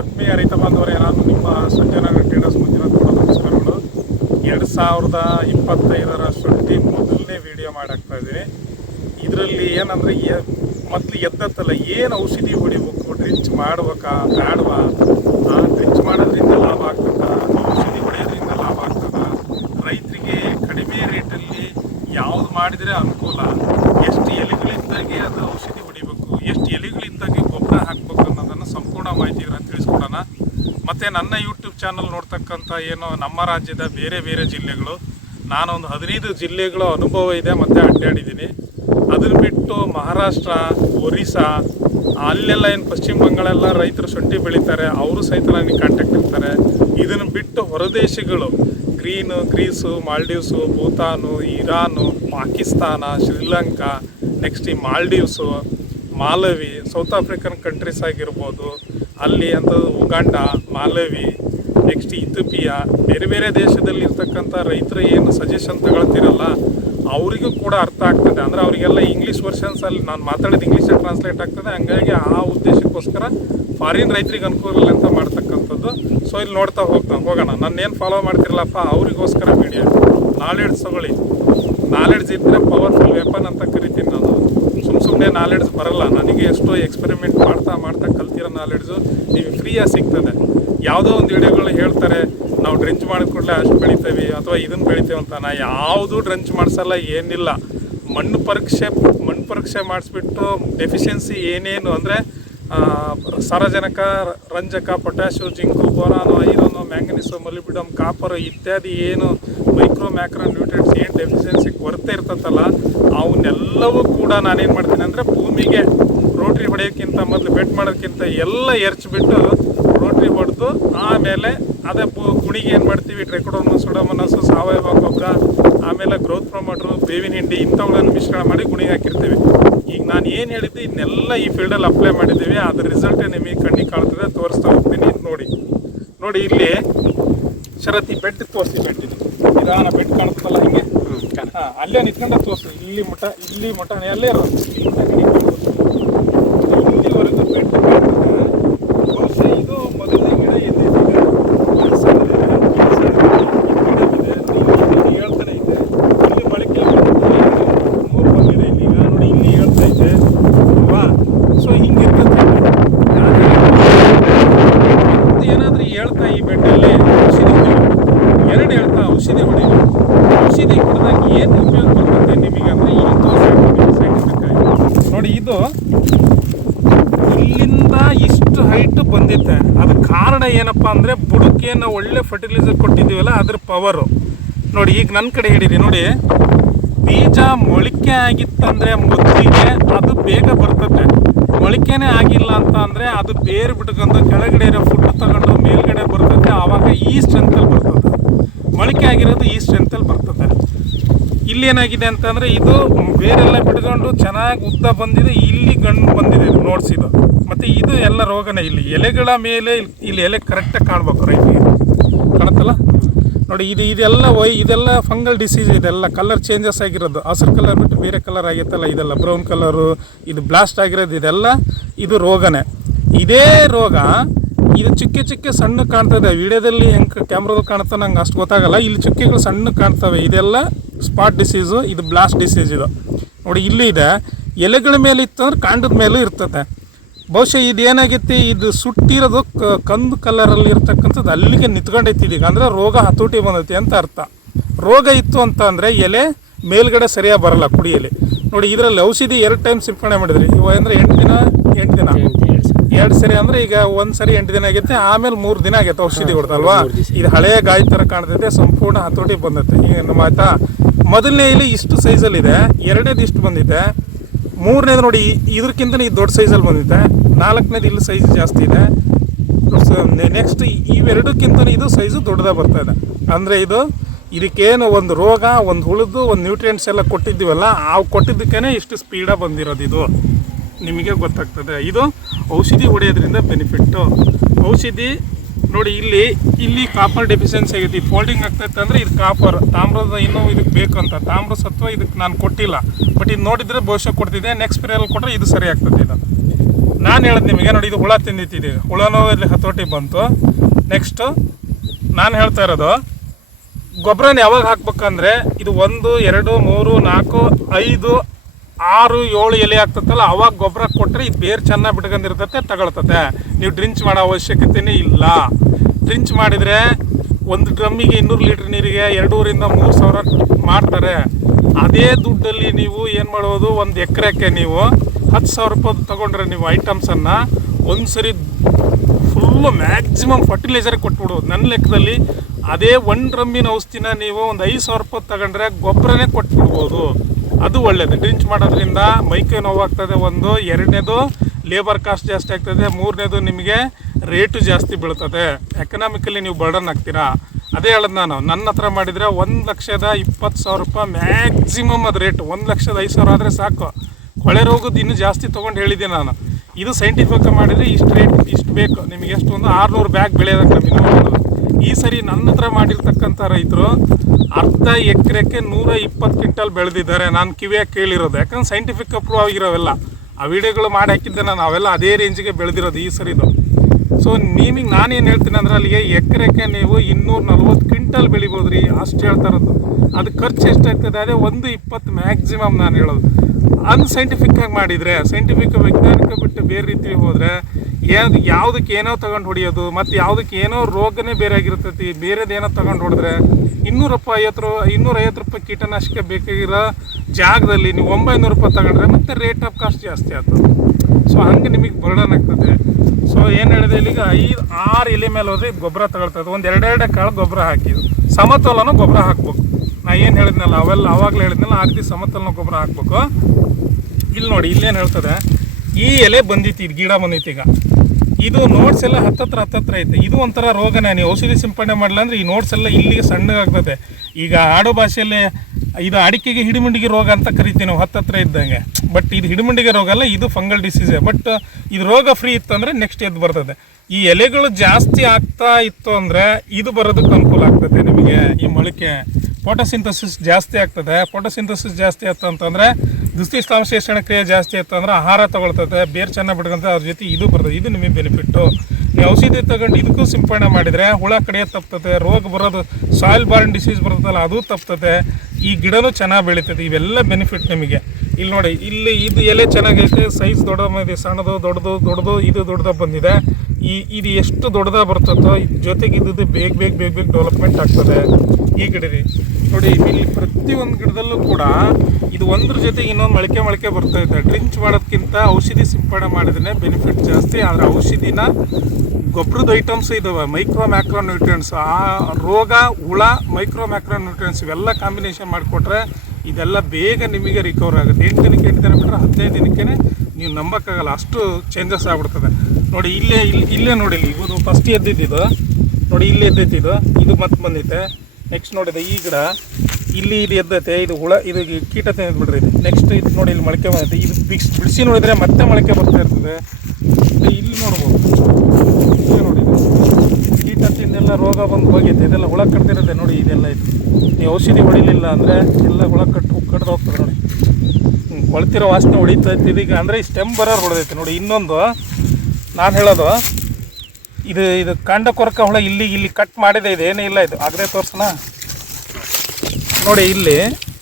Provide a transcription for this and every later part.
ಆತ್ಮೀಯ ರೈತ ಬಾಂಧವರೇ ಏನಾದರೂ ನಿಮ್ಮ ಸಂಜಯನಗರ ಟ್ರೇಡರ್ಸ್ ಮಂಜುನಾಥ್ ಕೂಡ ನಮಸ್ಕಾರಗಳು. ಎರಡು ಸಾವಿರದ ಇಪ್ಪತ್ತೈದರ ಶುಂಠಿ ಮೊದಲನೇ ವಿಡಿಯೋ ಮಾಡಾಕ್ತಾ ಇದ್ದೀನಿ. ಇದರಲ್ಲಿ ಏನಂದರೆ ಮೊದಲು ಎದ್ದತ್ತಲ್ಲ, ಏನು ಔಷಧಿ ಹೊಡಿಬೇಕು, ಡ್ರಿಂಚ್ ಮಾಡ್ಬೇಕಾ ಬೇಡವಾ ಡ್ರಿಂಚ್ ಮಾಡೋದ್ರಿಂದ ಲಾಭ ಆಗ್ತದ? ಔಷಧಿ ಹೊಡೆಯೋದ್ರಿಂದ ಲಾಭ ಆಗ್ತದ? ರೈತರಿಗೆ ಕಡಿಮೆ ರೇಟಲ್ಲಿ ಯಾವ್ದು ಮಾಡಿದರೆ ಅನುಕೂಲ? ಎಷ್ಟು ಎಲೆಗಳಿದ್ದಾಗೆ ಅದು ಔಷಧಿ ಹೊಡಿಬೇಕು ಎಷ್ಟು ಎಲೆಗಳಿದ್ದಾಗೆ ಗೊಬ್ಬರ ಹಾಕ್ಬೇಕು ಅನ್ನೋದನ್ನು ಸಂಪೂರ್ಣ ಮಾಹಿತಿ ಇದನ್ನು ತಿಳಿಸ್ಕೊಡೋಣ ಮತ್ತು ನನ್ನ ಯೂಟ್ಯೂಬ್ ಚಾನಲ್ ನೋಡ್ತಕ್ಕಂಥ ಏನು ನಮ್ಮ ರಾಜ್ಯದ ಬೇರೆ ಬೇರೆ ಜಿಲ್ಲೆಗಳು, ನಾನೊಂದು ಹದಿನೈದು ಜಿಲ್ಲೆಗಳ ಅನುಭವ ಇದೆ ಮತ್ತು ಅಡ್ಡಾಡಿದ್ದೀನಿ. ಅದನ್ನು ಬಿಟ್ಟು ಮಹಾರಾಷ್ಟ್ರ, ಒರಿಸ್ಸಾ, ಅಲ್ಲೆಲ್ಲ ಏನು ಪಶ್ಚಿಮ ಬಂಗಾಳೆಲ್ಲ ರೈತರು ಶುಂಠಿ ಬೆಳೀತಾರೆ, ಅವರು ಸಹಿತ ನನಗೆ ಕಾಂಟ್ಯಾಕ್ಟ್ ಇರ್ತಾರೆ. ಇದನ್ನು ಬಿಟ್ಟು ಹೊರದೇಶಗಳು, green, Greece, Maldives, Bhutan, Iran, Pakistan, Sri Lanka next ಈ Maldives, Malawi south African countries ಆಗಿರ್ಬೋದು ಅಲ್ಲಿ ಅಂತ ಉಗಾಂಡ, ಮಾಲವಿ, ನೆಕ್ಸ್ಟ್ ಇಥಿಪಿಯಾ ಬೇರೆ ಬೇರೆ ದೇಶದಲ್ಲಿ ಇರ್ತಕ್ಕಂಥ ರೈತರು ಏನು ಸಜೆಷನ್ ತಗೊಳ್ತಿರಲ್ಲ, ಅವರಿಗೂ ಕೂಡ ಅರ್ಥ ಆಗ್ತದೆ. ಅಂದರೆ ಅವರಿಗೆಲ್ಲ ಇಂಗ್ಲೀಷ್ ವರ್ಷನ್ಸಲ್ಲಿ ನಾನು ಮಾತಾಡಿದ ಇಂಗ್ಲೀಷಲ್ಲಿ ಟ್ರಾನ್ಸ್ಲೇಟ್ ಆಗ್ತದೆ. ಹಂಗಾಗಿ ಆ ಉದ್ದೇಶಕ್ಕೋಸ್ಕರ ಫಾರಿನ್ ರೈತರಿಗೆ ಅನುಕೂಲ ಅಂತ ಮಾಡ್ತಕ್ಕಂಥದ್ದು. ಸೊ ಇಲ್ಲಿ ನೋಡ್ತಾ ಹೋಗ್ತಾ, ಹೋಗೋಣ. ನನ್ನೇನು ಫಾಲೋ ಮಾಡ್ತಿರಲ್ಲಪ್ಪ ಅವರಿಗೋಸ್ಕರ ಮೀಡಿಯಾ ನಾಲೆಡ್ಜ್ ತಗೊಳ್ಳಿ ನಾಲೆಡ್ಜ್ ಇದ್ದರೆ ಪವರ್ಫುಲ್ ವೆಪನ್ ಅಂತ ಕರಿತೀನಿ ನಾನು. ಸುಮ್ಮ ಸುಮ್ಮನೆ ನಾಲೆಡ್ಜ್ ಬರಲ್ಲ. ನನಗೆ ಎಷ್ಟೋ ಎಕ್ಸ್ಪೆರಿಮೆಂಟ್ ಮಾಡ್ತಾ ಮಾಡ್ತಾ ಕಲ್ತಿರೋ ನಾಲೆಡ್ಜು ನೀವು ಫ್ರೀಯಾಗಿ ಸಿಗ್ತದೆ. ಯಾವುದೋ ಒಂದು ವಿಡಿಯೋಗಳು ಹೇಳ್ತಾರೆ, ನಾವು ಡ್ರೆಂಚ್ ಮಾಡಿದ ಅಷ್ಟು ಬೆಳಿತೇವೆ ಅಥವಾ ಇದನ್ನು ಬೆಳಿತೇವೆ ಅಂತ. ನಾ ಯಾವುದು ಡ್ರೆಂಚ್ ಮಾಡಿಸಲ್ಲ, ಏನಿಲ್ಲ. ಮಣ್ಣು ಪರೀಕ್ಷೆ ಮಣ್ಣು ಪರೀಕ್ಷೆ ಮಾಡಿಸ್ಬಿಟ್ಟು ಡೆಫಿಷಿಯನ್ಸಿ ಏನೇನು ಅಂದರೆ ಸಾರಜನಕ, ರಂಜಕ, potash, zinc, boron iron manganese, molybdenum, copper ಇತ್ಯಾದಿ ಏನು ಮೈಕ್ರೋ ಮ್ಯಾಕ್ರೋ ನ್ಯೂಟ್ರಿಯೆಂಟ್ಸ್ ಏನು ಡೆಫಿಷಿಯನ್ಸಿ ಕೊರತೆ ಇರ್ತೈತಲ್ಲ ಅವನ್ನೆಲ್ಲವೂ ಕೂಡ ನಾನೇನು ಮಾಡ್ತೀನಿ ಅಂದರೆ ಭೂಮಿಗೆ ರೋಟ್ರಿ ಹೊಡೆಯೋಕ್ಕಿಂತ ಮೊದಲು ಬೆಟ್ ಮಾಡೋದಕ್ಕಿಂತ ಎಲ್ಲ ಎರ್ಚಿಬಿಟ್ಟು ರೋಟ್ರಿ ಹೊಡೆದು ಆಮೇಲೆ ಅದೇ ಗುಣಿಗೆ ಏನು ಮಾಡ್ತೀವಿ ಟ್ರೆಕೊಡೋಮಸ್ ಸುಡೋಮನಸ್ಸು, ಸಾವಯವ ಗೊಬ್ಬರ ಆಮೇಲೆ ಗ್ರೋತ್ ಪ್ರೊಮೋಟ್ರು ಬೇವಿನ ಹಿಂಡಿ ಇಂಥವುಗಳನ್ನು ಮಿಶ್ರಣ ಮಾಡಿ ಗುಣಿಗೆ ಹಾಕಿರ್ತೀವಿ. ಈಗ ನಾನು ಏನು ಹೇಳಿದ್ದೆ ಇದನ್ನೆಲ್ಲ ಈ ಫೀಲ್ಡಲ್ಲಿ ಅಪ್ಲೈ ಮಾಡಿದ್ದೀವಿ ಅದ್ರ ರಿಸಲ್ಟೇ ನಿಮಗೆ ಕಣ್ಣಿಗೆ ಕಾಣ್ತದೆ ತೋರಿಸ್ತಾ ಹೋಗ್ತೀನಿ ಇದ್ ನೋಡಿ. ನೋಡಿ ಇಲ್ಲಿ ಶರತ್ ಈ ಬೆಡ್ ತೋರಿಸಿ ಬೆಡ್ ಇದು. ನಿಧಾನ ಬೆಡ್ ಕಾಣ್ತದಲ್ಲ ಹಿಂಗೆ? ಹಾಂ ಅಲ್ಲೇ ನಿಂತ್ಕೊಂಡೆ ತೋರಿಸ್ತೀನಿ ಇಲ್ಲಿ ಮಠ ಇಲ್ಲಿ ಮಠ ಅಲ್ಲೇ ಇರೋ ಇಲ್ಲಿವರೆಗೂ ಬೆಡ್ ಬಹುಶಃ ಇದು ಮೊದಲನೇ ಗಿಡ ಎದ್ದಿದೆ ಬೆಳೆಸೋದಿದೆ, ಬೆಳೆಸೋದಿದೆ, ಇಲ್ಲಿ ಹೇಳ್ತಾನೆ ಇದೆ ಇಲ್ಲಿ ಮೊಳಕೆ ಮೂರು ಬಂದಿದೆ ಇಲ್ಲಿ ಈಗ ನೋಡಿ ಇಲ್ಲಿ ಹೇಳ್ತಾ ಇದೆ ಅಲ್ವಾ ಸೊ ಹಿಂಗಿರ್ತದೆ ಏನಾದರೂ ಹೇಳ್ತಾ ಈ ಬೆಡ್ಡಲ್ಲಿ ಔಷಧಿ ಹೊಡಿಬೇಕು ಎರಡು ಹೇಳ್ತಾ ಔಷಧಿ ಹೊಡಿಬೇಕು ಔಷಧಿ ಹೊಡೆದಾಗ ಏನು ಉಪಯೋಗ ಬರ್ತದೆ ನಿಮಗೆ? ಅಂದರೆ ಈ ನೋಡಿ ಇದು ಇಲ್ಲಿಂದ ಇಷ್ಟು ಹೈಟ್ ಬಂದಿತ್ತೆ. ಅದು ಕಾರಣ ಏನಪ್ಪ ಅಂದರೆ ಬುಡಕ್ಕೆ ಒಳ್ಳೆ ಫರ್ಟಿಲೈಸರ್ ಕೊಟ್ಟಿದ್ದೀವಲ್ಲ, ಅದ್ರ ಪವರು ನೋಡಿ, ಈಗ ನನ್ನ ಕಡೆ ಹಿಡೀರಿ, ನೋಡಿ. ಬೀಜ ಮೊಳಕೆ ಆಗಿತ್ತಂದರೆ ಮೊದಲಿಗೆ ಅದು ಬೇಗ ಬರ್ತದೆ ಮೊಳಕೆನೇ ಆಗಿಲ್ಲ ಅಂತ ಅಂದರೆ ಅದು ಬೇರೆ ಬಿಟ್ಕೊಂಡು ಕೆಳಗಡೆ ಇರೋ ಫುಡ್ ತಗೊಂಡು ಮೇಲ್ಗಡೆ ಬರ್ತದೆ ಆವಾಗ ಈ ಸ್ಟ್ರೆಂತಲ್ಲಿ ಬರ್ತದೆ. ಮೊಳಕೆ ಆಗಿರೋದು ಈ ಸ್ಟ್ರೆಂತಲ್ಲಿ ಬರ್ತದೆ ಇಲ್ಲಿ ಏನಾಗಿದೆ ಅಂತಂದರೆ ಇದು ಬೇರೆಲ್ಲ ಬಿಟ್ಕೊಂಡು ಚೆನ್ನಾಗಿ ಉದ್ದ ಬಂದಿದೆ, ಇಲ್ಲಿ ಗಂಡು ಬಂದಿದೆ ಇದು ನೋಡ್ಸಿದ್ದು ಮತ್ತು ಇದು ಎಲ್ಲ ರೋಗನೇ, ಇಲ್ಲಿ ಎಲೆಗಳ ಮೇಲೆ ಇಲ್ಲಿ ಎಲೆ ಕರೆಕ್ಟಾಗಿ ಕಾಣ್ಬೇಕು ರೈತರಿಗೆ ಕಾಣುತ್ತಲ್ಲ? ನೋಡಿ, ಇದು ಇದೆಲ್ಲ ವೈ ಇದೆಲ್ಲ ಫಂಗಲ್ ಡಿಸೀಸ್ ಇದೆಲ್ಲ ಕಲರ್ ಚೇಂಜಸ್ ಆಗಿರೋದು. ಹಸಿರು ಕಲರ್ ಬಿಟ್ಟು ಬೇರೆ ಕಲರ್ ಆಗಿತ್ತಲ್ಲ ಇದೆಲ್ಲ ಬ್ರೌನ್ ಕಲರು ಇದು ಬ್ಲಾಸ್ಟ್ ಆಗಿರೋದು, ಇದೆಲ್ಲ ಇದು ರೋಗನೇ. ಇದೇ ರೋಗ ಇದು ಚುಕ್ಕೆ ಚುಕ್ಕೆ ಸಣ್ಣ ಕಾಣ್ತದೆ ವಿಡಿಯೋದಲ್ಲಿ ಹೆಂಗೆ ಕ್ಯಾಮ್ರಾದಲ್ಲಿ ಕಾಣುತ್ತೆ ನಂಗೆ ಅಷ್ಟು ಗೊತ್ತಾಗಲ್ಲ. ಇಲ್ಲಿ ಚುಕ್ಕೆಗಳು ಸಣ್ಣ ಕಾಣ್ತವೆ. ಇದೆಲ್ಲ ಸ್ಪಾಟ್ ಡಿಸೀಸು ಇದು ಬ್ಲಾಸ್ಟ್ ಡಿಸೀಸ್ ಇದು. ನೋಡಿ ಇಲ್ಲಿ ಇದೆ. ಎಲೆಗಳ ಮೇಲೆ ಇತ್ತಂದ್ರೆ ಕಾಂಡದ ಮೇಲೂ ಇರ್ತದೆ. ಬಹುಶಃ ಇದು ಏನಾಗೈತಿ? ಇದು ಸುಟ್ಟಿರೋದು ಕ- ಕಂದು ಕಲರಲ್ಲಿ ಇರ್ತಕ್ಕಂಥದ್ದು. ಅಲ್ಲಿಗೆ ನಿಂತ್ಕೊಂಡೈತಿ ಈಗ ಅಂದರೆ ರೋಗ ಹತೋಟಿ ಬಂದೈತಿ ಅಂತ ಅರ್ಥ. ರೋಗ ಇತ್ತು ಅಂತ ಅಂದರೆ ಎಲೆ ಮೇಲ್ಗಡೆ ಸರಿಯಾಗಿ ಬರಲ್ಲ ಕುಡಿಯಲ್ಲಿ ನೋಡಿ ಇದರಲ್ಲಿ ಔಷಧಿ ಎರಡು ಟೈಮ್ ಸಿಂಪಡಣೆ ಮಾಡಿದ್ರಿ. ಇವ ಅಂದರೆ ಎಂಟು ದಿನ ಎಂಟು ದಿನ. ಎರಡು ಸರಿ. ಅಂದ್ರೆ ಈಗ ಒಂದು ಸರಿ ಎಂಟು ದಿನ ಆಗೈತೆ. ಆಮೇಲೆ ಮೂರು ದಿನ ಆಗೈತೆ ಔಷಧಿ ಹೊಡೆದಲ್ವಾ ಇದು ಹಳೆಯ ಗಾಯ ಥರ ಕಾಣ್ತೈತೆ ಸಂಪೂರ್ಣ ಹತೋಟಿ ಬಂದೈತೆ. ಈಗ ನಮ್ಮ ಆಯ್ತಾ ಮೊದಲನೇ ಇಲ್ಲಿ ಇಷ್ಟು ಸೈಜಲ್ಲಿ ಇದೆ, ಎರಡನೇದು ಇಷ್ಟು ಬಂದಿದೆ, ಮೂರನೇದು ನೋಡಿ ಇದಕ್ಕಿಂತ ಇದು ದೊಡ್ಡ ಸೈಜಲ್ಲಿ ಬಂದಿದೆ, ನಾಲ್ಕನೇದು ಇಲ್ಲಿ ಸೈಜ್ ಜಾಸ್ತಿ ಇದೆ. ನೆಕ್ಸ್ಟ್ ಇವೆರಡಕ್ಕಿಂತ ಇದು ಸೈಜು ದೊಡ್ಡದಾಗ ಬರ್ತಾ ಇದೆ. ಅಂದರೆ ಇದು ಇದಕ್ಕೇನು ಒಂದು ರೋಗ, ಒಂದು ಹುಳಿದು ಒಂದು ನ್ಯೂಟ್ರಿಯೆಂಟ್ಸ್ ಎಲ್ಲ ಕೊಟ್ಟಿದ್ದೀವಲ್ಲ ಆ ಕೊಟ್ಟಿದ್ದಕ್ಕೇ ಇಷ್ಟು ಸ್ಪೀಡಾಗಿ ಬಂದಿರೋದು ಇದು. ನಿಮಗೆ ಗೊತ್ತಾಗ್ತದೆ. ಇದು ಔಷಧಿ ಹೊಡೆಯೋದ್ರಿಂದ ಬೆನಿಫಿಟ್ಟು ಔಷಧಿ ನೋಡಿ, ಇಲ್ಲಿ ಇಲ್ಲಿ ಕಾಪರ್ ಡೆಫಿಷಿಯನ್ಸಿ ಆಗೈತಿ. ಫೋಲ್ಡಿಂಗ್ ಆಗ್ತೈತೆ ಅಂದರೆ ಇದು ಕಾಪರ್ ತಾಮ್ರದ ಇನ್ನೂ ಇದಕ್ಕೆ ಬೇಕು ಅಂತ. ತಾಮ್ರ ಸತ್ವ ಇದಕ್ಕೆ ನಾನು ಕೊಟ್ಟಿಲ್ಲ. ಬಟ್ ಇದು ನೋಡಿದರೆ ಬಹುಶಃ ಕೊಡ್ತಿದ್ದೆ ನೆಕ್ಸ್ಟ್ ಪೀರಿಯಲ್ ಕೊಟ್ಟರೆ ಇದು ಸರಿ ಆಗ್ತದೆ ಇದು. ನಾನು ಹೇಳಿದ್ ನಿಮಗೆ, ನೋಡಿ, ಇದು ಹುಳ ತಿಂದಿತ್ತಿದೆ. ಹುಳನೋ ಇಲ್ಲಿ ಹತೋಟಿ ಬಂತು. ನೆಕ್ಸ್ಟು ನಾನು ಹೇಳ್ತಾ ಇರೋದು, ಗೊಬ್ಬರನ ಯಾವಾಗ ಹಾಕ್ಬೇಕಂದ್ರೆ ಇದು ಒಂದು, ಎರಡು, ಮೂರು, ನಾಲ್ಕು, ಐದು ಆರು ಏಳು ಎಲೆ ಆಗ್ತದಲ್ಲ ಅವಾಗ ಗೊಬ್ಬರ ಕೊಟ್ಟರೆ ಈ ಬೇರು ಚೆನ್ನಾಗಿ ಬಿಟ್ಕೊಂಡಿರ್ತತೆ, ತಗೊಳ್ತತೆ. ನೀವು ಡ್ರಿಂಚ್ ಮಾಡೋ ಅವಶ್ಯಕತೆನೇ ಇಲ್ಲ. ಡ್ರಿಂಚ್ ಮಾಡಿದರೆ ಒಂದು ಡ್ರಮ್ಮಿಗೆ ಇನ್ನೂರು ಲೀಟ್ರ್ ನೀರಿಗೆ ಎರಡೂರಿಂದ ಮೂರು ಸಾವಿರ ಮಾಡ್ತಾರೆ. ಅದೇ ದುಡ್ಡಲ್ಲಿ ನೀವು ಏನು ಮಾಡೋದು ಒಂದು ಎಕರೆಕ್ಕೆ ನೀವು ಹತ್ತು ಸಾವಿರ ರೂಪಾಯಿ ತೊಗೊಂಡ್ರೆ ನೀವು ಐಟಮ್ಸನ್ನು ಒಂದು ಸರಿ ಫುಲ್ಲು ಮ್ಯಾಕ್ಸಿಮಮ್ ಫರ್ಟಿಲೈಸರ್ ಕೊಟ್ಬಿಡೋದು. ನನ್ನ ಲೆಕ್ಕದಲ್ಲಿ ಅದೇ ಒಂದು ಡ್ರಮ್ಮಿನ ಔಷಧಿನ ನೀವು ಒಂದು ಐದು ಸಾವಿರ ರೂಪಾಯಿ ತಗೊಂಡ್ರೆ ಗೊಬ್ಬರನೇ ಕೊಟ್ಬಿಡ್ಬೋದು. ಅದು ಒಳ್ಳೇದು. ಡ್ರಿಂಚ್ ಮಾಡೋದ್ರಿಂದ ಮೈಕೈ ನೋವಾಗ್ತದೆ ಒಂದು, ಎರಡನೇದು ಲೇಬರ್ ಕಾಸ್ಟ್ ಜಾಸ್ತಿ ಆಗ್ತದೆ, ಮೂರನೇದು ನಿಮಗೆ ರೇಟು ಜಾಸ್ತಿ ಬೀಳ್ತದೆ. ಎಕನಾಮಿಕಲಿ ನೀವು ಬರ್ಡನ್ ಆಗ್ತೀರಾ? ಅದೇ ಹೇಳೋದು ನಾನು. ನನ್ನ ಹತ್ರ ಮಾಡಿದರೆ ಒಂದು ಲಕ್ಷದ ಇಪ್ಪತ್ತು ಸಾವಿರ ರೂಪಾಯಿ ಮ್ಯಾಕ್ಸಿಮಮ್ ಅದು ರೇಟ್ ಒಂದು ಲಕ್ಷದ ಐದು ಸಾವಿರ ಆದರೆ ಸಾಕು. ಕೊಳೆ ರೋಗದ್ದು ಇನ್ನೂ ಜಾಸ್ತಿ ತೊಗೊಂಡು ಹೇಳಿದ್ದೆ ನಾನು. ಇದು ಸೈಂಟಿಫಿಕ್ ಮಾಡಿದರೆ ಇಷ್ಟು ರೇಟ್ ಇಷ್ಟು ಬೇಕು. ನಿಮಗೆ ಎಷ್ಟು ಒಂದು ಆರುನೂರು ಬ್ಯಾಗ್ ಬೆಳೆಯೋದಕ್ಕೆ ಮಿನಿಮಮ್ ಈ ಸರಿ ನನ್ನ ಹತ್ರ ಮಾಡಿರ್ತಕ್ಕಂಥ ರೈತರು ಅರ್ಧ ಎಕರೆಕ್ಕೆ ನೂರ ಇಪ್ಪತ್ತು ಕ್ವಿಂಟಲ್ ಬೆಳೆದಿದ್ದಾರೆ. ನಾನು ಕಿವಿಯಾಗಿ ಕೇಳಿರೋದು. ಯಾಕಂದ್ರೆ ಸೈಂಟಿಫಿಕ್ ಅಪ್ರೂವ್ ಆಗಿರೋವೆಲ್ಲ. ಆ ವಿಡಿಯೋಗಳು ಮಾಡಿ ಹಾಕಿದ್ದೆ ನಾನು ಅವೆಲ್ಲ ಅದೇ ರೇಂಜಿಗೆ ಬೆಳೆದಿರೋದು ಈ ಸರಿದು. ಸೊ ನಿಮಗೆ ನಾನೇನು ಹೇಳ್ತೀನಿ ಅಂದ್ರೆ ಅಲ್ಲಿಗೆ ಎಕರೆಕ್ಕೆ ನೀವು ಇನ್ನೂರ ನಲ್ವತ್ತು ಕ್ವಿಂಟಲ್ ಬೆಳಿಬೋದು ರೀ ಅಷ್ಟು ಹೇಳ್ತಾ ಇರೋದು. ಅದು ಖರ್ಚು ಎಷ್ಟಾಗ್ತದೆ ಅದೇ ಒಂದು ಇಪ್ಪತ್ತು ಮ್ಯಾಕ್ಸಿಮಮ್ ನಾನು ಹೇಳೋದು. ಅನ್ಸೈಂಟಿಫಿಕ್ ಆಗಿ ಮಾಡಿದರೆ ಸೈಂಟಿಫಿಕ್ ವೈಜ್ಞಾನಿಕ ಬಿಟ್ಟು ಬೇರೆ ರೀತಿ ಹೋದರೆ ಏನು ಯಾವುದಕ್ಕೆ ಏನೋ ತಗೊಂಡು ಹೊಡಿಯೋದು, ಮತ್ತು ಯಾವುದಕ್ಕೆ ಏನೋ ರೋಗನೇ ಬೇರೆ ಆಗಿರ್ತೈತಿ ಬೇರೆದೇನೋ ತಗೊಂಡು ಹೊಡೆದ್ರೆ ಇನ್ನೂರಪ್ಪ ಐವತ್ತು ರೂ ಇನ್ನೂರೈವತ್ತು ರೂಪಾಯಿ ಕೀಟನಾಶಕ ಬೇಕಾಗಿರೋ ಜಾಗದಲ್ಲಿ ನೀವು ಒಂಬೈನೂರು ರೂಪಾಯಿ ತಗೊಂಡ್ರೆ ಮತ್ತೆ ರೇಟ್ ಆಫ್ ಕಾಸ್ಟ್ ಜಾಸ್ತಿ ಆಗ್ತದೆ. ಸೊ ಹಂಗೆ ನಿಮಗೆ ಬರ್ಡನ್ ಆಗ್ತದೆ. ಸೊ ಏನು ಹೇಳಿದೆ ಈಗ ಐದು, ಆರು ಎಲೆ ಮೇಲೆ ಹೋದ್ರೆ ಗೊಬ್ಬರ ತಗೊಳ್ತದೆ ಒಂದು ಎರಡೆರಡು ಕಾಳು ಗೊಬ್ಬರ ಹಾಕಿದ್ದು. ಸಮತೋಲನ ಗೊಬ್ಬರ ಹಾಕ್ಬೇಕು. ನಾ ಏನು ಹೇಳಿದ್ನಲ್ಲ, ಅವೆಲ್ಲ ಅವಾಗಲೇ ಹೇಳಿದ್ನಲ್ಲ ಆ ರೀತಿ ಸಮತೋಲನ ಗೊಬ್ಬರ ಹಾಕ್ಬೇಕು. ಇಲ್ಲಿ ನೋಡಿ, ಇಲ್ಲೇನು ಹೇಳ್ತದೆ? ಈ ಎಲೆ ಬಂದಿತ್ತು, ಇದು ಗಿಡ ಬಂದಿತ್ತು ಈಗ. ಇದು ನೋಟ್ಸ್ ಎಲ್ಲ ಹತ್ತತ್ರ ಹತ್ತತ್ರ ಐತೆ. ಇದು ಒಂಥರ ರೋಗನೇ. ನೀವು ಔಷಧಿ ಸಿಂಪಡಣೆ ಮಾಡಲ್ಲ ಅಂದ್ರೆ ಈ ನೋಟ್ಸ್ ಎಲ್ಲ ಇಲ್ಲಿಗೆ ಸಣ್ಣಗಾಗ್ತದೆ ಈಗ ಆಡೋ ಭಾಷೆಯಲ್ಲಿ ಇದು ಅಡಿಕೆಗೆ ಹಿಡಿಮುಂಡಿಗೆ ರೋಗ ಅಂತ ಕರಿತೀವಿ ನಾವು, ಹತ್ತತ್ರ ಇದ್ದಂಗೆ. ಬಟ್ ಇದು ಹಿಡಿಮುಂಡಿಗೆ ರೋಗ ಅಲ್ಲ, ಇದು ಫಂಗಲ್ ಡಿಸೀಸೇ ಬಟ್ ಇದು ರೋಗ ಫ್ರೀ ಇತ್ತು ಅಂದರೆ ನೆಕ್ಸ್ಟ್ ಎದ್ದು ಬರ್ತದೆ. ಈ ಎಲೆಗಳು ಜಾಸ್ತಿ ಆಗ್ತಾ ಇತ್ತು ಅಂದರೆ ಇದು ಬರೋದಕ್ಕೆ ಅನುಕೂಲ ಆಗ್ತದೆ ನಿಮಗೆ ಈ ಮೊಳಕೆ. ಫೋಟೋಸಿಂಥಸಿಸ್ ಜಾಸ್ತಿ ಆಗ್ತದೆ. ಫೋಟೋಸಿಂಥಸಿಸ್ ಜಾಸ್ತಿ ಆಯ್ತು ಅಂತಂದರೆ ದುಸ್ತಿಸ್ತಾಂಶೇಷಣ ಕ್ರಿಯೆ ಜಾಸ್ತಿ ಆಯ್ತು ಆಹಾರ ತಗೊಳ್ತದೆ, ಬೇರ್ ಚೆನ್ನಾಗಿ ಬಿಡ್ಕಂತ ಅದ್ರ ಜೊತೆ ಇದು ಬರ್ತದೆ, ಇದು ನಿಮಗೆ ಬೆನಿಫಿಟ್ಟು ನೀವು ಔಷಧಿ ತಗೊಂಡು ಇದಕ್ಕೂ ಸಿಂಪಡಣೆ ಮಾಡಿದರೆ ಹುಳ ಕಡೆಯ ತಪ್ತದೆ, ರೋಗ ಬರೋದು ಸಾಯಿಲ್ ಬಾರ್ನ್ ಡಿಸೀಸ್ ಬರ್ತದಲ್ಲ ಅದು ತಪ್ತದೆ, ಈ ಗಿಡನೂ ಚೆನ್ನಾಗಿ ಬೆಳೀತದೆ, ಇವೆಲ್ಲ ಬೆನಿಫಿಟ್ ನಿಮಗೆ. ಇಲ್ಲಿ ನೋಡಿ, ಇಲ್ಲಿ ಇದು ಎಲೆ ಚೆನ್ನಾಗೈತೆ ಸೈಜ್ ದೊಡ್ಡ ಬಂದಿದೆ ಸಣ್ಣದು, ದೊಡ್ಡದು ದೊಡ್ಡದು, ಇದು ದೊಡ್ಡದ ಬಂದಿದೆ. ಈ ಇದು ಎಷ್ಟು ದೊಡ್ಡದಾಗ ಬರ್ತದೋ ಜೊತೆಗೆ ಇದು ಬೇಗ ಬೇಗ ಬೇಗ ಬೇಗ ಡೆವಲಪ್ಮೆಂಟ್ ಆಗ್ತದೆ. ಈ ಗಿಡ ರೀ ನೋಡಿ, ಇಲ್ಲಿ ಪ್ರತಿಯೊಂದು ಗಿಡದಲ್ಲೂ ಕೂಡ ಇದು ಒಂದ್ರ ಜೊತೆ ಇನ್ನೊಂದು ಮೊಳಕೆ ಮೊಳಕೆ ಬರ್ತಾ ಇದೆ. ಡ್ರಿಂಚ್ ಮಾಡೋದಕ್ಕಿಂತ ಔಷಧಿ ಸಿಂಪಡಣೆ ಮಾಡಿದ್ರೆ ಬೆನಿಫಿಟ್ ಜಾಸ್ತಿ. ಆದರೆ ಔಷಧಿನ ಗೊಬ್ಬರದ ಐಟಮ್ಸ್ ಇದಾವೆ. ಮೈಕ್ರೋ ಮ್ಯಾಕ್ರೋ ನ್ಯೂಟ್ರಿಯೆಂಟ್ಸ್ ಆ ರೋಗ, ಹುಳ ಮೈಕ್ರೋ ಮ್ಯಾಕ್ರೋ ನ್ಯೂಟ್ರಿಯೆಂಟ್ಸ್ ಇವೆಲ್ಲ ಕಾಂಬಿನೇಷನ್ ಮಾಡಿಕೊಟ್ರೆ ಇದೆಲ್ಲ ಬೇಗ ನಿಮಗೆ ರಿಕವರ್ ಆಗುತ್ತೆ. ಎಂಟು ದಿನಕ್ಕೆ, ಎಂಟು ದಿನ ಬಿಟ್ಟರೆ ಹದಿನೈದು ದಿನಕ್ಕೆ ನೀವು ನಂಬಕ್ಕಾಗಲ್ಲ. ಅಷ್ಟು ಚೇಂಜಸ್ ಆಗ್ಬಿಡ್ತದೆ. ನೋಡಿ, ಇಲ್ಲೇ, ಇಲ್ಲಿ, ಇಲ್ಲೇ ನೋಡಿ ಇದು ಫಸ್ಟ್ ಎದ್ದಿದ್ದು ನೋಡಿ, ಇಲ್ಲಿ ಎದ್ದಿದ್ದು ಇದು ಇದು ಮತ್ತೆ ಬಂದೈತೆ. ನೆಕ್ಸ್ಟ್ ನೋಡಿದೆ, ಈ ಗಿಡ ಇಲ್ಲಿ ಇದು ಎದ್ದೈತೆ, ಇದು ಹುಳ, ಇದು ಕೀಟ ತಿಂದು ಬಿಡ್ರಿ. ನೆಕ್ಸ್ಟ್ ಇದು ನೋಡಿ ಇಲ್ಲಿ ಮೊಳಕೆ ಬಂದೈತೆ. ಇದು ಬಿಕ್ಸ್ ಬಿಡಿಸಿ ನೋಡಿದರೆ ಮತ್ತೆ ಮೊಳಕೆ ಬರ್ತಾ ಇರ್ತದೆ. ಇಲ್ಲಿ ನೋಡ್ಬೋದು. ಇಲ್ಲೇ ನೋಡಿ ಕೀಟ ತಿಂದೆಲ್ಲ ರೋಗ ಬಂದು ಹೋಗೈತೆ. ಇದೆಲ್ಲ ಹುಳ ಕಟ್ತಿರುತ್ತೆ ನೋಡಿ, ಇದೆಲ್ಲ ಇದು. ನೀವು ಔಷಧಿ ಹೊಡಿಲಿಲ್ಲ ಅಂದರೆ ಎಲ್ಲ ಹುಳ ಕಟ್ಟು ಕಡ್ದು ಹೋಗ್ತದೆ ನೋಡಿ. ಕೊಳ್ತಿರೋ ವಾಸನೆ ಹೊಡಿತೈತೆ ಇದೀಗ ಅಂದರೆ ಈ ಸ್ಟೆಮ್ ಬರೋರು ಹೊಡೆದೈತೆ ನೋಡಿ. ಇನ್ನೊಂದು, ನಾನು ಹೇಳೋದು. ಇದು ಇದು ಕಾಂಡ ಕೊರಕ ಹುಳ ಇಲ್ಲಿ ಇಲ್ಲಿ ಕಟ್ ಮಾಡಿದೆ ಇದು ಏನೇ ಇಲ್ಲ ಇದು. ಆಗದೆ ತೋರ್ಸೋಣ. ನೋಡಿ ಇಲ್ಲಿ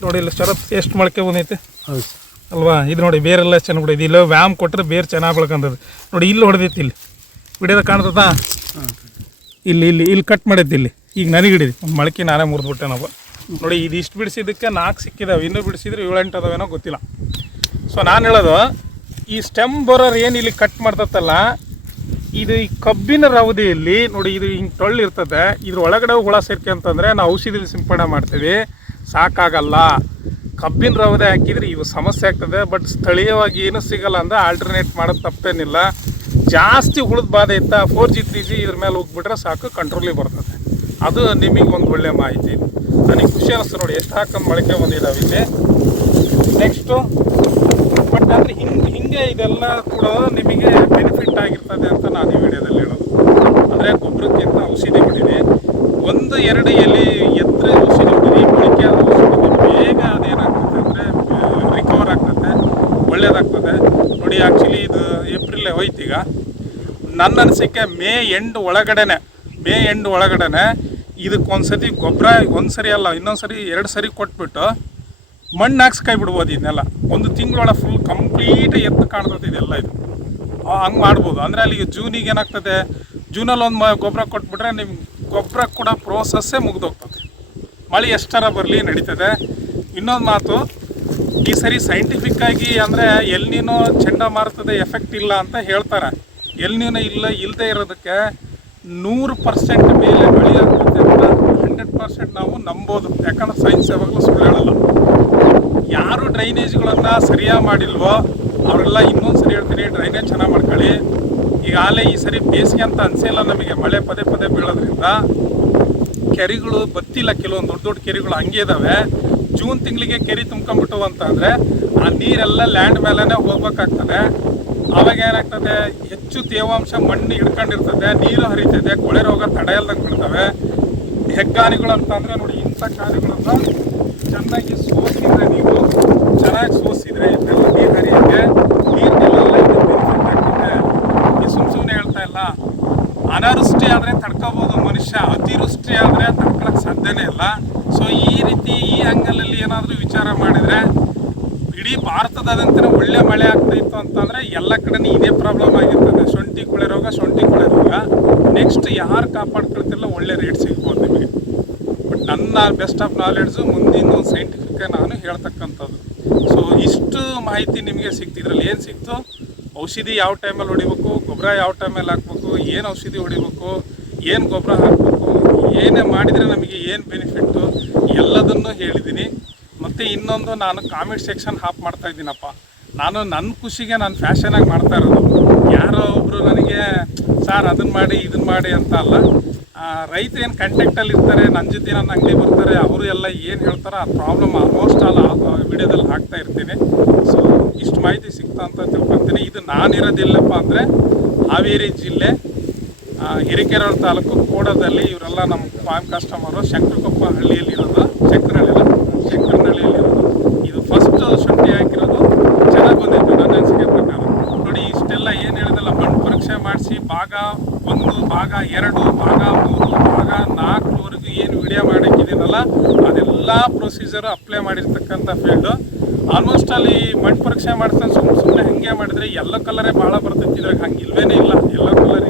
ನೋಡಿ ಇಲ್ಲಿ ಶರತ್ ಎಷ್ಟು ಮೊಳಕೆ ಬಂದೈತೆ. ಹೌದು ಅಲ್ವಾ? ಇದು ನೋಡಿ ಬೇರೆಲ್ಲ ಚೆನ್ನಾಗಿ ಬಿಡೋದು ಇಲ್ಲ ವ್ಯಾಮ್ ಕೊಟ್ಟರೆ ಬೇರೆ ಚೆನ್ನಾಗಿ ಬೆಳ್ಕೊಂತದ. ನೋಡಿ ಇಲ್ಲಿ ಹೊಡೆದೈತಿ ಇಲ್ಲಿ. ಬಿಡೋದ ಕಾಣ್ತದ? ಇಲ್ಲಿ ಇಲ್ಲಿ ಇಲ್ಲಿ ಕಟ್ ಮಾಡೈತಿ ಇಲ್ಲಿ. ಈಗ ನನಗೆ ಹಿಡಿದು ಒಂದು ಮೊಳಕೆ ನಾನೇ ಮುರಿದ್ಬಿಟ್ಟೆ ನಾವು. ನೋಡಿ ಇದು ಇಷ್ಟು ಬಿಡಿಸಿದ್ದಕ್ಕೆ ನಾಲ್ಕು ಸಿಕ್ಕಿದಾವೆ. ಇನ್ನೂ ಬಿಡಿಸಿದ್ರೆ ಏಳೆಂಟು ಅದಾವೇನೋ ಗೊತ್ತಿಲ್ಲ. ಸೊ ನಾನು ಹೇಳೋದು ಈ ಸ್ಟೆಮ್ ಬರೋರು ಏನು ಇಲ್ಲಿ ಕಟ್ ಮಾಡ್ತತ್ತಲ್ಲ ಇದು ಈ ಕಬ್ಬಿನ ರವದಿಯಲ್ಲಿ ನೋಡಿ ಇದು ಹಿಂಗೆ ಟೊಳ್ಳು ಇರ್ತದೆ ಇದ್ರ ಒಳಗಡೆ ಹುಳ ಸೇರ್ಕೆ ಅಂತಂದರೆ ನಾವು ಔಷಧಿ ಸಿಂಪಡಣೆ ಮಾಡ್ತೀವಿ. ಸಾಕಾಗಲ್ಲ. ಕಬ್ಬಿನ ರವದೆ ಹಾಕಿದ್ರೆ ಇವು ಸಮಸ್ಯೆ ಆಗ್ತದೆ. ಬಟ್ ಸ್ಥಳೀಯವಾಗಿ ಏನು ಸಿಗಲ್ಲ ಅಂದ್ರೆ ಆಲ್ಟರ್ನೇಟ್ ಮಾಡೋದು ತಪ್ಪೇನಿಲ್ಲ. ಜಾಸ್ತಿ ಹುಳದ ಬಾಧೆ ಇತ್ತ ಫೋರ್ ಜಿ ತ್ರೀ ಜಿ ಇದ್ರ ಮೇಲೆ ಹೋಗ್ಬಿಟ್ರೆ ಸಾಕು ಕಂಟ್ರೋಲಿಗೆ ಬರ್ತದೆ. ಅದು ನಿಮಗೆ ಒಂದು ಒಳ್ಳೆ ಮಾಹಿತಿ. ನನಗೆ ಖುಷಿ ಅನಿಸ್ತು ನೋಡಿ, ಎಷ್ಟು ಹಾಕೊಂಡು ಮೊಳಕೆ ಬಂದಿದ್ದಾವೆ ಇಲ್ಲಿ. ನೆಕ್ಸ್ಟು ಬಟ್ ಅಂದರೆ ಹಿಂಗೆ ಹಿಂಗೆ ಇದೆಲ್ಲ ಕೂಡ ನಿಮಗೆ ಬೆನಿಫಿಟ್ ಆಗಿರ್ತದೆ ಅಂತ ನಾನು ಈ ವಿಡಿಯೋದಲ್ಲಿ ಹೇಳೋದು. ಅಂದರೆ ಗೊಬ್ಬರಕ್ಕಿಂತ ಔಷಧಿ ಹೊಡಿರಿ ಒಂದು ಎರಡು ಎಲೆ ಎತ್ತರೆ ಔಷಧಿ ಹೊಡಿರಿ ಆದ ಔಷಧಿ ಬೇಗ ಅದೇನಾಗ್ತದೆ ಅಂದರೆ ರಿಕವರ್ ಆಗ್ತದೆ. ಒಳ್ಳೇದಾಗ್ತದೆ. ನೋಡಿ ಆ್ಯಕ್ಚುಲಿ ಇದು ಏಪ್ರಿಲ್ ಹೋಯ್ತು ಈಗ. ನನ್ನ ಅನಿಸಿಕೆ ಮೇ ಎಂಡ್ ಒಳಗಡೆನೆ, ಮೇ ಎಂಡ್ ಒಳಗಡೆನೆ ಇದಕ್ಕೊಂದ್ಸತಿ ಗೊಬ್ಬರ ಒಂದು ಸರಿ ಅಲ್ಲ ಇನ್ನೊಂದು ಸರಿ ಎರಡು ಸರಿ ಕೊಟ್ಬಿಟ್ಟು ಮಣ್ಣು ಹಾಕ್ಸ್ಕಾಯ್ ಬಿಡ್ಬೋದು ಇದನ್ನೆಲ್ಲ. ಒಂದು ತಿಂಗಳೊಳ ಫುಲ್ ಕಂಪ್ಲೀಟ್ ಎತ್ತು ಕಾಣ್ತದೆ ಇದೆಲ್ಲ ಇದು. ಹಂಗೆ ಮಾಡ್ಬೋದು. ಅಂದರೆ ಅಲ್ಲಿ ಜೂನಿಗೆ ಏನಾಗ್ತದೆ, ಜೂನಲ್ಲಿ ಒಂದು ಗೊಬ್ಬರ ಕೊಟ್ಬಿಟ್ರೆ ನಿಮ್ಗೆ ಗೊಬ್ಬರ ಕೂಡ ಪ್ರೋಸೆಸ್ಸೇ ಮುಗ್ದೋಗ್ತದೆ. ಮಳೆ ಎಷ್ಟರ ಬರಲಿ ನಡೀತದೆ. ಇನ್ನೊಂದು ಮಾತು, ಈ ಸರಿ ಸೈಂಟಿಫಿಕ್ ಆಗಿ ಅಂದರೆ ಎಲ್ನಿನೋ ಚಂಡಮಾರುತದ ಎಫೆಕ್ಟ್ ಇಲ್ಲ ಅಂತ ಹೇಳ್ತಾರೆ. ಎಲ್ನಿನೋ ಇಲ್ಲ ಇಲ್ಲದೆ ಇರೋದಕ್ಕೆ ನೂರು ಪರ್ಸೆಂಟ್ ಮೇಲೆ ಮಳೆ ಆಗ್ತದೆ ಅಂತ ಹಂಡ್ರೆಡ್ ಪರ್ಸೆಂಟ್ ನಾವು ನಂಬೋದು. ಯಾಕಂದ್ರೆ ಸೈನ್ಸ್ ಯಾವಾಗಲೂ ಸುಳ್ಳು ಹೇಳಲ್ಲ ಯಾರು ಡ್ರೈನೇಜ್ಗಳನ್ನು ಸರಿಯಾಗಿ ಮಾಡಿಲ್ವೋ ಅವರೆಲ್ಲ ಇನ್ನೊಂದು ಸರಿ ಹೇಳ್ತೀನಿ, ಡ್ರೈನೇಜ್ ಚೆನ್ನಾಗಿ ಮಾಡ್ಕೊಳ್ಳಿ. ಈಗಾಗಲೇ ಈ ಸರಿ ಬೇಸಿಗೆ ಅಂತ ಅನಿಸಿಲ್ಲ ನಮಗೆ, ಮಳೆ ಪದೇ ಪದೇ ಬೀಳೋದ್ರಿಂದ. ಕೆರೆಗಳು ಬತ್ತಿಲ್ಲ, ಕೆಲವೊಂದು ದೊಡ್ಡ ದೊಡ್ಡ ಕೆರೆಗಳು ಹಂಗೆ ಇದಾವೆ. ಜೂನ್ ತಿಂಗಳಿಗೆ ಕೆರೆ ತುಂಬ್ಕೊಂಡ್ಬಿಟ್ಟು ಅಂತಂದರೆ ಆ ನೀರೆಲ್ಲ ಲ್ಯಾಂಡ್ ಮೇಲೇ ಹೋಗ್ಬೇಕಾಗ್ತದೆ. ಅವಾಗ ಏನಾಗ್ತದೆ, ಹೆಚ್ಚು ತೇವಾಂಶ ಮಣ್ಣು ಹಿಡ್ಕೊಂಡಿರ್ತದೆ, ನೀರು ಹರಿತದೆ, ಕೊಳೆ ರೋಗ ತಡೆಯಲ್ದಂಗೆ ಬೀಳ್ತವೆ. ಹೆಗ್ಗಾನಿಗಳು ಅಂತಂದರೆ ನೋಡಿ ಇಂಥ ಕಾರ್ಯಗಳನ್ನ ಚೆನ್ನಾಗಿ ಸೋಸಿದ್ರೆ ನೀವು ಚೆನ್ನಾಗಿ ಸೋಸಿದ್ರೆ ಇದೆಲ್ಲ ನೀರು ಹರಿಯುತ್ತೆ ನೀರಿನೆಲ್ಲ ಆಗ್ತದೆ ಈ ಸುಮ್ ಸುಮ್ಮನೆ ಹೇಳ್ತಾ ಇಲ್ಲ. ಅನಾವೃಷ್ಟಿ ಆದರೆ ತಡ್ಕೋಬೋದು ಮನುಷ್ಯ, ಅತಿವೃಷ್ಟಿ ಆದರೆ ತಡ್ಕೊಳಕ್ ಸಾಧ್ಯನೇ ಇಲ್ಲ. ಸೊ ಈ ರೀತಿ ಈ ಆಂಗಲಲ್ಲಿ ಏನಾದರೂ ವಿಚಾರ ಮಾಡಿದರೆ ಇಡೀ ಭಾರತದಾದ್ಯಂತ ಒಳ್ಳೆ ಮಳೆ ಆಗ್ತಾ ಇತ್ತು ಅಂತಂದರೆ ಎಲ್ಲ ಕಡೆನೂ ಇದೇ ಪ್ರಾಬ್ಲಮ್ ಆಗಿರ್ತದೆ. ಶುಂಠಿ ಕೊಳೆ ರೋಗ, ಶುಂಠಿ ಕೊಳೆ ರೋಗ. ನೆಕ್ಸ್ಟ್ ಯಾರು ಕಾಪಾಡ್ಕೊಳ್ತಿಲ್ಲ ಒಳ್ಳೆ ರೇಟ್ ಬಟ್ ನನ್ನ ಬೆಸ್ಟ್ ಆಫ್ ನಾಲೆಡ್ಜು ಮುಂದಿನ ಒಂದು ಸೈಂಟಿಫಿಕ್ ನಾನು ಹೇಳ್ತಕ್ಕಂಥದ್ದು. ಸೊ ಇಷ್ಟು ಮಾಹಿತಿ ನಿಮಗೆ ಸಿಕ್ತು. ಇದ್ರಲ್ಲಿ ಏನು ಸಿಕ್ತು? ಔಷಧಿ ಯಾವ ಟೈಮಲ್ಲಿ ಹೊಡಿಬೇಕು? ಗೊಬ್ಬರ ಯಾವ ಟೈಮಲ್ಲಿ ಹಾಕ್ಬೇಕು? ಏನು ಔಷಧಿ ಹೊಡಿಬೇಕು? ಏನು ಗೊಬ್ಬರ ಹಾಕಬೇಕು? ಏನೇ ಮಾಡಿದರೆ ನಮಗೆ ಏನು ಬೆನಿಫಿಟ್ಟು ಎಲ್ಲದನ್ನು ಹೇಳಿದ್ದೀನಿ. ಮತ್ತು ಇನ್ನೊಂದು ನಾನು ಕಾಮೆಂಟ್ ಸೆಕ್ಷನ್ ಹಾಪ್ ಮಾಡ್ತಾ ಇದ್ದೀನಪ್ಪ. ನಾನು ನನ್ನ ಖುಷಿಗೆ ನಾನು ಫ್ಯಾಷನಾಗಿ ಮಾಡ್ತಾ ಇರೋದು. ಯಾರೋ ಒಬ್ಬರು ನನಗೆ, ಸರ್ ಅದನ್ನು ಮಾಡಿ ಇದನ್ನು ಮಾಡಿ ಅಂತ ಅಲ್ಲ. ರೈತರು ಏನು ಕಂಟ್ಯಾಕ್ಟಲ್ಲಿ ಇರ್ತಾರೆ ನನ್ನ ಜೊತೆ ನನ್ನ ಅಂಗಡಿ ಬರ್ತಾರೆ ಅವರು ಎಲ್ಲ ಏನು ಹೇಳ್ತಾರೆ ಆ ಪ್ರಾಬ್ಲಮ್ ಆಲ್ಮೋಸ್ಟ್ ಆಲ್ ವಿಡಿಯೋದಲ್ಲಿ ಹಾಕ್ತಾ ಇರ್ತೀನಿ. ಸೊ ಇಷ್ಟು ಮಾಹಿತಿ ಸಿಗ್ತಾ ಅಂತ ತಿಳ್ಕೊತೀನಿ. ಇದು ನಾನಿರೋದಿಲ್ಲಪ್ಪ ಅಂದರೆ ಹಾವೇರಿ ಜಿಲ್ಲೆ ಆ, ಹಿರೇಕೆರೂರು ತಾಲೂಕು ಕೋಡದಲ್ಲಿ ಇವರೆಲ್ಲ ನಮ್ಮ ಫಾರ್ಮ್ ಕಸ್ಟಮರು ಶಂಕರಕೊಪ್ಪ ಹಳ್ಳಿಯಲ್ಲಿ ಇರೋದು ಶಂಕರಹಳ್ಳಿ ಅಲ್ಲ ಶಂಕರನಹಳ್ಳಿಯಲ್ಲಿ ಇರೋದು ಇದು ಫಸ್ಟ್ ಶುಂಠಿ ಹಾಕಿರೋದು ಚೆನ್ನಾಗಿ ಬಂದಿತ್ತು ನನ್ನ ಅನಿಸಿಕೆ ಪ್ರಕಾರ ನೋಡಿ ಇಷ್ಟೆಲ್ಲ ಏನು ಹೇಳಿದಲ್ಲ ಮಣ್ಣು ಪರೀಕ್ಷೆ ಮಾಡಿಸಿ ಭಾಗ ಒಂದು ಭಾಗ ಎರಡು, ಭಾಗ ಮೂರು, ಭಾಗ ನಾಲ್ಕರವರೆಗೂ ಏನು ವಿಡಿಯೋ ಮಾಡಿದ್ದೀನಲ್ಲ ಅದೆಲ್ಲ ಪ್ರೊಸೀಜರ್ ಅಪ್ಲೈ ಮಾಡಿರ್ತಕ್ಕಂಥ ಫೀಲ್ಡು ಆಲ್ಮೋಸ್ಟ್ ಅಲ್ಲಿ ಮಣ್ಣು ಪರೀಕ್ಷೆ ಮಾಡಿಸ್ತಾನೆ ಸುಮ್ಮನೆ ಸುಮ್ಮನೆ ಹಂಗೆ ಮಾಡಿದ್ರೆ ಎಲ್ಲೋ ಕಲರೇ ಭಾಳ ಬರ್ತೈತಿ, ಇದ್ರಾಗ ಹಂಗೆ ಇಲ್ವೇನೇ ಇಲ್ಲ. Yellow colour